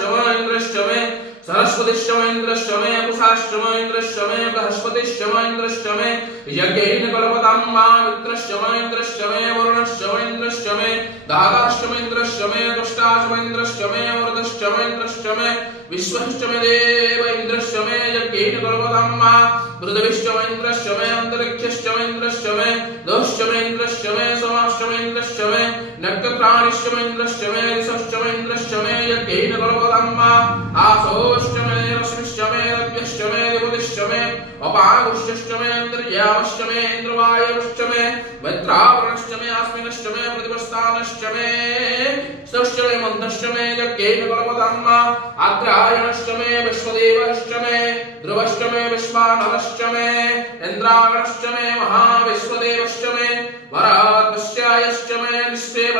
इंद्रश्च मे सरस्वतीश्च मे इंद्रश्च मे कुशाश्च मे इंद्रश्च मे बृहस्पतिश्च मे इंद्रश्च मे यज्ञेन कल्पताम्मा मित्रश्च मे इंद्रश्च मे वरुणश्च मे इंद्रश्च मे दाताश्च मे इंद्रश्च मे दुष्टाश्च मे इंद्रश्च मे वरदश्च मे इंद्रश्च मे विश्वश्च मे देव इंद्रश्च मे यज्ञेन कल्पताम्मा पृथ्वीश्च मे इंद्रश्च मे अंतरिक्षश्च मे इंद्रश्च मे दोश्च मे इंद्रश्च मे सोमाश्च मे इंद्रश्च मे नक्षत्राणिश्च मे इंद्रश्च मे दिशश्च मे इंद्रश्च मे यज्ञेन कल्पताम्मा आसोश्च मे रश्मिश्च मे रव्यश्च मे देवतिश्च मे अपागुश्च मे अंतर्यामश्च मे इंद्रवायुश्च मे वैत्रावरणश्च मे आस्मिनश्च मे प्रतिपस्थानश्च मे सश्च मे मन्दश्च मे यज्ञेन कल्पताम्मा आग्रायणश्च मे विश्वदेवश्च मे ध्रुवश्च मे विश्वानरश्च मे इन्द्रागणश्च मे महाविश्वदेवश्च मे वरात्मश्चायश्च मे निश्चय